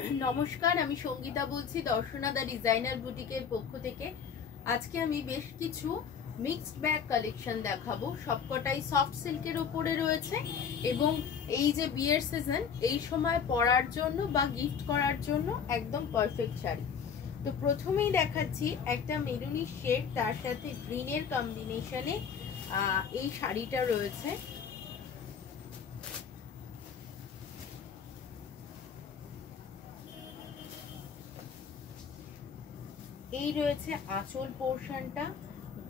নমস্কার, আমি সঙ্গীতা বলছি দর্শনা দা ডিজাইনার বুটিকের পক্ষ থেকে। আজকে আমি বেশ কিছু মিক্সড ব্যাগ কালেকশন দেখাবো। সবকটাই সফট সিল্কের উপরে রয়েছে এবং এই যে বিয়ের সিজন, এই সময় পরার জন্য বা গিফট করার জন্য একদম পারফেক্ট শাড়ি। তো প্রথমেই দেখাচ্ছি একটা মেরুনি শেড, তার সাথে গ্রিনের কম্বিনেশনে এই শাড়িটা রয়েছে। এই রয়েছে আঁচল পোর্শনটা,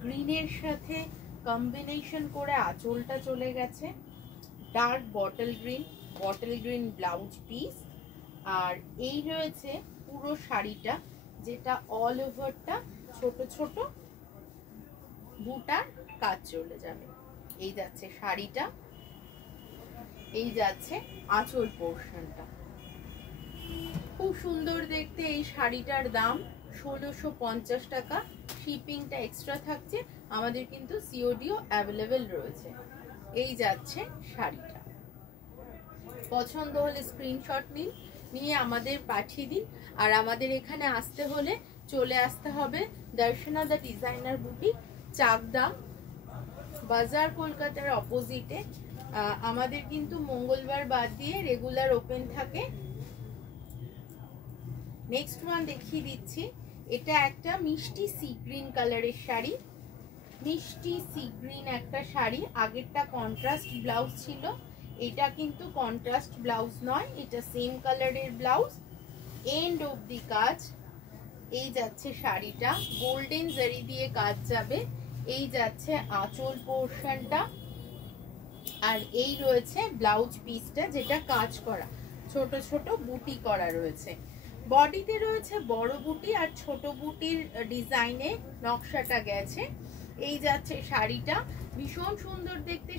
গ্রিনের সাথে কম্বিনেশন করে আঁচলটা চলে গেছে। Dark bottle green blouse piece, আর এই রয়েছে পুরো শাড়িটা, যেটা অল ওভারটা ছোট ছোট বুটার কাজ চলে যাবে। এই যাচ্ছে শাড়িটা, এই যাচ্ছে আঁচল পোর্শনটা। খুব সুন্দর দেখতে এই শাড়িটার দাম 1650 টাকা। শিপিংটা এক্সট্রা থাকছে, আমাদের কিন্তু সিওডিও অ্যাভেলেবেল রয়েছে। এই যাচ্ছে শাড়িটা। পছন্দ হলে স্ক্রিনশট নিয়ে আমাদের পাঠিয়ে দিন। আর আমাদের এখানে আসতে হলে চলে আসতে হবে দর্শনা দা ডিজাইনার বুটিক, চাকদা বাজার, কলকাতার অপোজিটে। আমাদের কিন্তু মঙ্গলবার বাদ দিয়ে রেগুলার ওপেন থাকে। নেক্সট ওয়ান দেখিয়ে দিচ্ছি। এটা একটা মিষ্টি সি গ্রিন কালারের শাড়ি, মিষ্টি সি গ্রিন একটা শাড়ি। আগেরটা কন্ট্রাস্ট ব্লাউজ ছিল, এটা কিন্তু কন্ট্রাস্ট ব্লাউজ নয়, এটা সেম কালারের ব্লাউজ। এন্ড অবধি কাজ। এই যাচ্ছে শাড়িটা, গোল্ডেন জারি দিয়ে কাজ যাবে। এই যাচ্ছে আঁচল পোর্শনটা, আর এই রয়েছে ব্লাউজ পিসটা, যেটা কাজ করা, ছোট ছোট বুটি করা রয়েছে। বডিতে রয়েছে বড় বুটি আর ছোট বুটির ডিজাইনে নকশাটা গেছে। এই যাচ্ছে শাড়িটা, ভীষণ সুন্দর দেখতে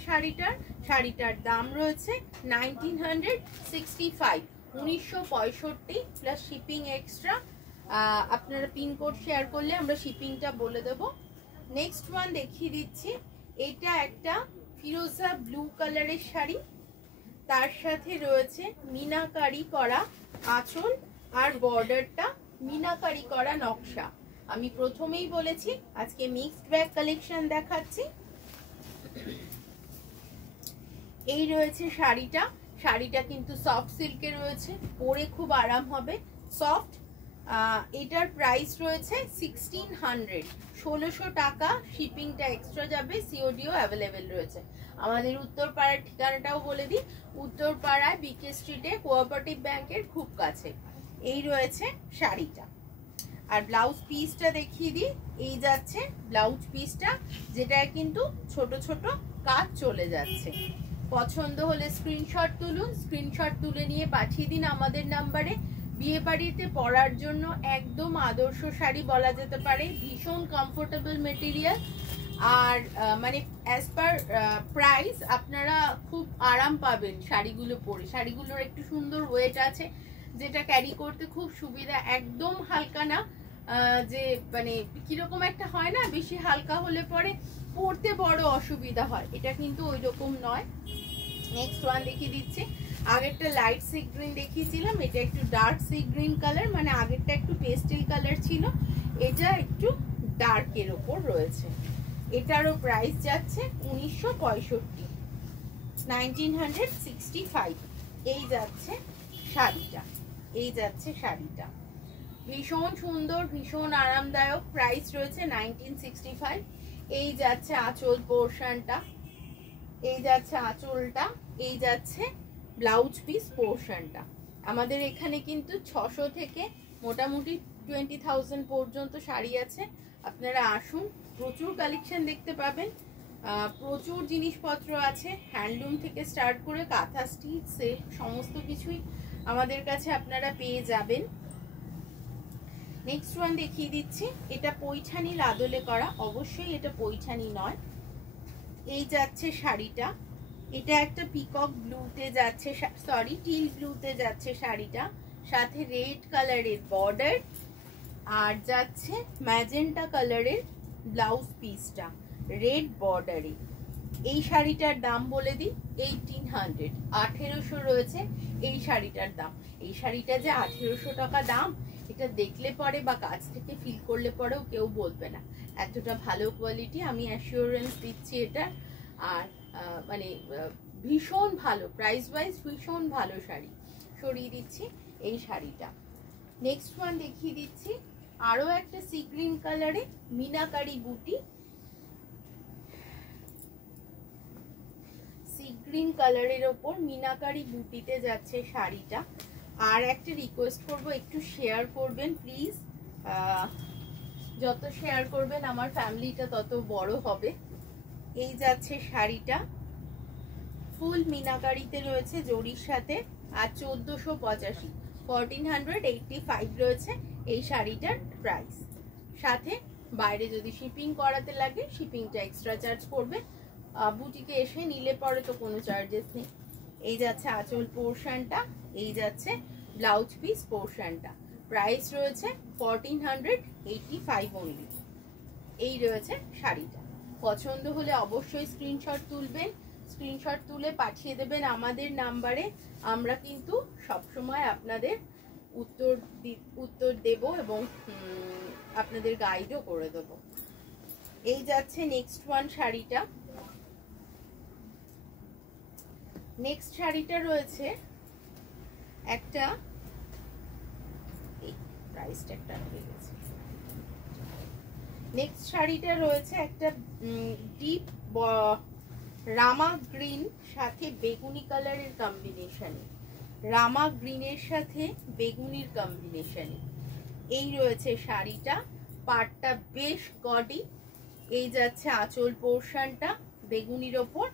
শাড়িটার দাম রয়েছে 1965, 1965 প্লাস শিপিং এক্সট্রা। আপনারা পিনকোড শেয়ার করলে আমরা শিপিংটা বলে দেব। নেক্সট ওয়ান দেখিয়ে দিচ্ছি। এটা একটা ফিরোজা ব্লু কালারের শাড়ি, তার সাথে রয়েছে মিনাকারি করা আঁচল আর বর্ডারটা মিনাকারি করা নকশা। আমি প্রথমেই বলেছি আজকে মিক্সড ব্যাগ কালেকশন দেখাচ্ছি। এই রয়েছে শাড়িটা কিন্তু সফট সিল্কে রয়েছে, পরে খুব আরাম হবে, সফট। এটার প্রাইস রয়েছে 1600 টাকা। শিপিংটা এক্সট্রা যাবে, সিওডিও অ্যাভেলেবেল রয়েছে। আমাদের উত্তরপাড়ার ঠিকানাটাও বলে দিই, উত্তরপাড়ায় বিকে স্ট্রিটে কোঅপারেটিভ ব্যাংকের খুব কাছে। এই রয়েছে শাড়িটা, আর ব্লাউজ পিসটা দেখিয়ে দিই। এই যাচ্ছে ব্লাউজ পিসটা, যেটা কিন্তু ছোট ছোট কাজ চলে যাচ্ছে। পছন্দ হলে স্ক্রিনশট তুলুন, স্ক্রিনশট তুলে নিয়ে পাঠিয়ে দিন আমাদের নাম্বারে। বিয়ে বাড়িতে পরার জন্য একদম আদর্শ শাড়ি বলা যেতে পারে, ভীষণ কমফোর্টেবল মেটেরিয়াল, আর মানে অ্যাজ পার প্রাইস আপনারা খুব আরাম পাবেন শাড়িগুলো পরে। শাড়িগুলোর একটু সুন্দর ওয়েট আছে, যেটা ক্যারি করতে খুব সুবিধা, একদম হালকা না। যে মানে কিরকম একটা হয় না, বেশি হালকা হলে পরে পরতে বড় অসুবিধা হয়, এটা কিন্তু ওই রকম নয়। নেক্সট ওয়ান দেখিয়ে দিচ্ছি। আগেরটা লাইট সি গ্রিন দেখিয়েছিলাম, এটা একটু ডার্ক সি গ্রিন কালার, মানে আগেরটা একটু পেস্টেল কালার ছিল, এটা একটু ডার্কের ওপর রয়েছে। এটারও প্রাইস যাচ্ছে 1965। এই যাচ্ছে শাড়িটা, ভীষণ সুন্দর, ভীষণ আরামদায়ক। প্রাইস রয়েছে 1965। এই যাচ্ছে আঁচল পোর্শনটা, এই যাচ্ছে আঁচলটা, এই যাচ্ছে ব্লাউজ পিস পোর্শনটা। আমাদের এখানে কিন্তু 600 থেকে মোটামুটি 20,000 পর্যন্ত শাড়ি আছে। আপনারা আসুন, প্রচুর কালেকশন দেখতে পাবেন, প্রচুর জিনিসপত্র আছে। হ্যান্ডলুম থেকে স্টার্ট করে কাঁথা, স্টিচ, সিল্ক, সমস্ত কিছুই আমাদের কাছে আপনারা পেয়ে যাবেন। নেক্সট ওয়ান দেখিয়ে দিচ্ছি। এটা পৈঠানি লাদলে করা, অবশ্যই এটা পৈঠানি নয়। এই যাচ্ছে শাড়িটা, এটা একটা পিকক ব্লুতে যাচ্ছে, সরি টিল ব্লুতে যাচ্ছে শাড়িটা, সাথে রেড কালারের বর্ডার, আর যাচ্ছে ম্যাজেন্টা কালারের ব্লাউজ পিসটা রেড বর্ডারে। এই শাড়িটার দাম বলে দিই 1800, 1800 রয়েছে এই শাড়িটার দাম। এই শাড়িটা যে 1800 টাকা দাম, এটা দেখলে পরে বা কাছ থেকে ফিল করলে পরেও কেউ বলবে না, এতটা ভালো কোয়ালিটি, আমি অ্যাসিওরেন্স দিচ্ছি এটা। আর মানে ভীষণ ভালো, প্রাইস ওয়াইজ ভীষণ ভালো শাড়ি। সরিয়ে দিচ্ছি এই শাড়িটা। নেক্সট ওয়ান দেখিয়ে দিচ্ছি, আরো একটা সি গ্রিন কালারে মিনাকারি বুটি, সি গ্রিন কালারের ওপর মিনাকারি বুটিতে যাচ্ছে শাড়িটা। আর একটা রিকোয়েস্ট করব, একটু শেয়ার করবেন প্লিজ, যত শেয়ার করবেন আমার ফ্যামিলিটা তত বড় হবে। এই যাচ্ছে শাড়িটা, ফুল মিনাকারিতে রয়েছে জরির সাথে, আর 1485, 1485 রয়েছে এই শাড়িটার প্রাইস। সাথে বাইরে যদি শিপিং করাতে লাগে শিপিংটা এক্সট্রা চার্জ করবে, বুটিকে এসে নিলে পরে তো কোনো চার্জেস নেই। এই যাচ্ছে আঁচল পোর্শনটা, এই যাচ্ছে ব্লাউজ পিস পোর্শনটা, প্রাইস রয়েছে 1485 অনলি। এই রয়েছে শাড়িটা। পছন্দ হলে অবশ্যই স্ক্রিনশট তুলবেন, স্ক্রিনশট তুলে পাঠিয়ে দেবেন আমাদের নাম্বারে। আমরা কিন্তু সবসময় আপনাদের উত্তর দেব এবং আপনাদের গাইডও করে দেব। এই যাচ্ছে নেক্সট ওয়ান শাড়িটা। নেক্সট শাড়িটা রয়েছে একটা, এই প্রাইসটা একটা হয়ে গেছে। নেক্সট শাড়িটা রয়েছে একটা ডিপ রামা গ্রিন সাথে বেগুনি কালারের কম্বিনেশনে, রামা গ্রিনের সাথে বেগুনির কম্বিনেশনে। এই রয়েছে শাড়িটা, পাটটা বেশ গডি। এই যাচ্ছে আঁচল পোর্শনটা বেগুনির ওপর,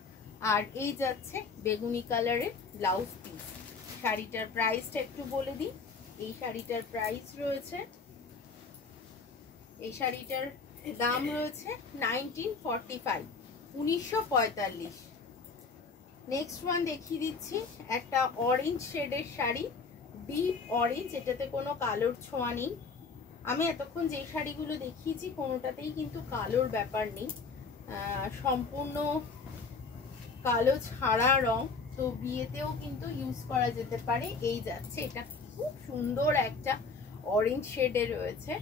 আর এই যাচ্ছে বেগুনি কালারের ব্লাউজ পিস। শাড়িটার প্রাইসটা একটু বলে দিই, এই শাড়িটার প্রাইস রয়েছে, এই শাড়িটার দাম রয়েছে 1945, 1945। নেক্সট ওয়ান দেখিয়ে দিচ্ছি, একটা অরেঞ্জ শেডের শাড়ি, ডিপ অরেঞ্জ, এটাতে কোনো কালোর ছোঁয়া নেই। আমি এতক্ষণ যে শাড়িগুলো দেখিয়েছি কোনোটাতেই কিন্তু কালোর ব্যাপার নেই, সম্পূর্ণ কালো ছাড়া রং, তো বিয়েতেও কিন্তু ইউজ করা যেতে পারে। এই যাচ্ছে, এটা খুব সুন্দর একটা অরেঞ্জ শেডে রয়েছে।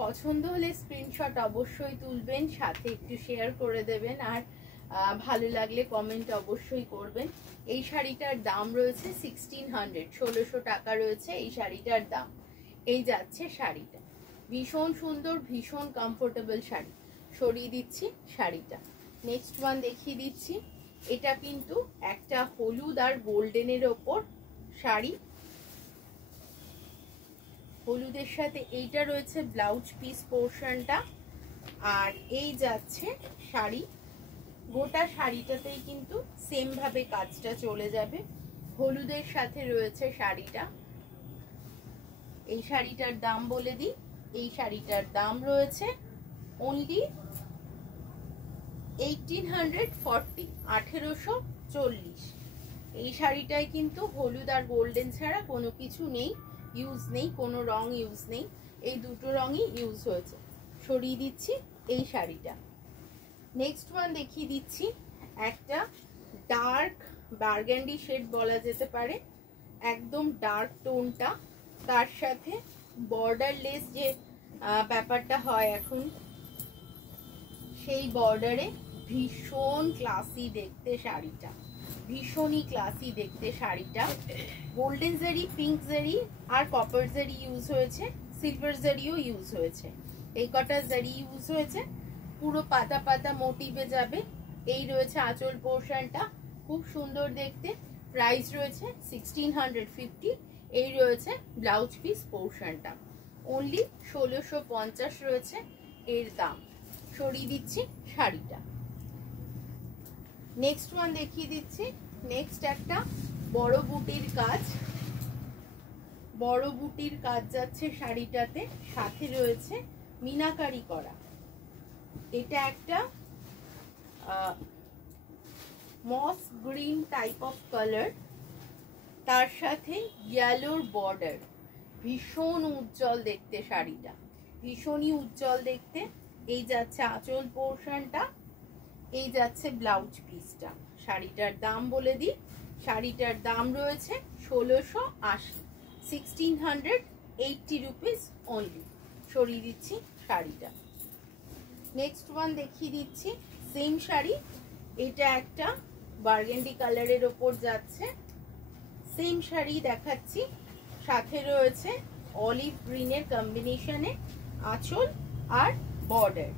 পছন্দ হলে স্ক্রিনশট অবশ্যই তুলবেন, সাথে একটু শেয়ার করে দেবেন, আর ভালো লাগলে কমেন্ট অবশ্যই করবেন। এই শাড়িটার দাম রয়েছে 1600, 1600 টাকা রয়েছে এই শাড়িটার দাম। এই যাচ্ছে শাড়িটা, ভীষণ সুন্দর, ভীষণ কমফোর্টেবল শাড়ি। সরিয়ে দিচ্ছি শাড়িটা। নেক্সট ওয়ান দেখিয়ে দিচ্ছি, এটা কিন্তু একটা হলুদ আর গোল্ডেনের ওপর শাড়ি, হলুদের সাথে এইটা রয়েছে ব্লাউজ পিস পোর্শনটা। আর এই যাচ্ছে শাড়ি, গোটা শাড়িটাতেই কিন্তু সেম ভাবে কাজটা চলে যাবে। হলুদের সাথে রয়েছে শাড়িটা। এই শাড়িটার দাম বলে দিই, এই শাড়িটার দাম রয়েছে অনলি 1840, 1840। এই শাড়িটায় কিন্তু হলুদ আর গোল্ডেন ছাড়া কোনো কিছু নেই, ইউজ নেই, কোনো রং ইউজ নেই, এই দুটো রঙই ইউজ হয়েছে। সরিয়ে দিচ্ছি এই শাড়িটা। নেক্সট ওয়ান দেখিয়ে দিচ্ছি, একটা ডার্ক বার্গান্ডি শেড বলা যেতে পারে, একদম ডার্ক টোনটা, তার সাথে বর্ডারলেস যে ব্যাপারটা হয় এখন, সেই বর্ডারে ভীষণ ক্লাসি দেখতে শাড়িটা, ভীষণই ক্লাসি দেখতে শাড়িটা। গোল্ডেন জারি, পিঙ্ক জারি আর কপার জারি ইউজ হয়েছে, সিলভার জারিও ইউজ হয়েছে, এই কটা জারি ইউজ হয়েছে। পুরো পাতা পাতা মোটিভে যাবে। এই রয়েছে আঁচল পোর্শনটা, খুব সুন্দর দেখতে, প্রাইস রয়েছে 1650। এই রয়েছে ব্লাউজ পিস পোর্শনটা, অনলি 1650 রয়েছে এর দাম। সরিয়ে দিচ্ছি শাড়িটা। নেক্সট ওয়ান দেখিয়ে দিচ্ছি, নেক্সট একটা বড় বুটির কাজ, বড় বুটির কাজ যাচ্ছে শাড়িটাতে, সাথে রয়েছে মিনাকারি করা। এটা একটা মস গ্রিন টাইপ অফ কালার, তার সাথে ইয়েলোর বর্ডার, ভীষণ উজ্জ্বল দেখতে শাড়িটা, ভীষণই উজ্জ্বল দেখতে। এই যাচ্ছে আঁচল পোর্শনটা, এই যাচ্ছে ব্লাউজ পিসটা। শাড়িটার দাম বলে দিই, শাড়িটার দাম রয়েছে 1680, 1680 রুপিস অনলি। সরিয়ে দিচ্ছি শাড়িটা। নেক্সট ওয়ান দেখিয়ে দিচ্ছি, সেম শাড়ি, এটা একটা বার্গেন্ডি কালারের ওপর যাচ্ছে, সেম শাড়ি দেখাচ্ছি, সাথে রয়েছে অলিভ গ্রিনের কম্বিনেশনে আঁচল আর বর্ডার।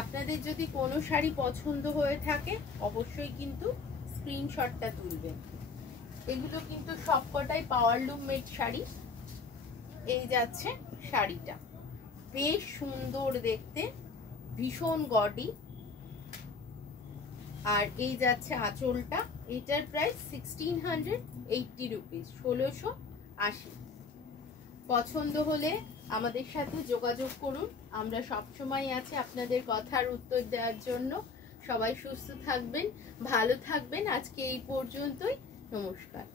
আপনাদের যদি কোনো শাড়ি পছন্দ হয়ে থাকে অবশ্যই কিন্তু স্ক্রিনশটটা তুলবেন। এগুলো কিন্তু সবকটাই পাওয়ারলুম মেড শাড়ি। এই যাচ্ছে শাড়িটা, বেশ সুন্দর দেখতে, ভীষণ গডি। আর এই যাচ্ছে আঁচলটা, এটার প্রাইস 1680 রুপিস, 1680। পছন্দ হলে আমাদের সাথে যোগাযোগ করুন, আমরা সবসময় আছি আপনাদের কথার উত্তর দেওয়ার জন্য। সবাই সুস্থ থাকবেন, ভালো থাকবেন। আজকে এই পর্যন্তই, নমস্কার।